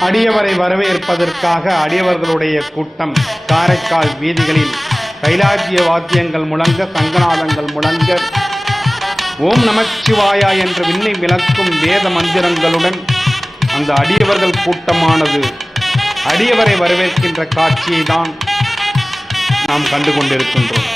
அடியவரை வரவேற்பதற்காக அடியவர்களுடைய கூட்டம் காரைக்கால் வீதிகளில் கைலாஜிய வாத்தியங்கள் முழங்க சங்கநாதங்கள் முழங்க. ஓம் நமச்சிவாயா என்ற விண்ணை விளக்கும் வேத மந்திரங்களுடன் அந்த அடியவர்கள் கூட்டமானது அடியவரை வரவேற்கின்ற காட்சியை தான் நாம் கண்டு கொண்டிருக்கின்றோம்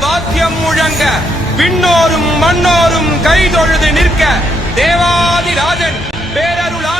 வாத்தியம் முழங்க விண்ணோரும் மண்ணோரும் கைதொழுது நிற்க தேவாதிராஜன் பேரருளா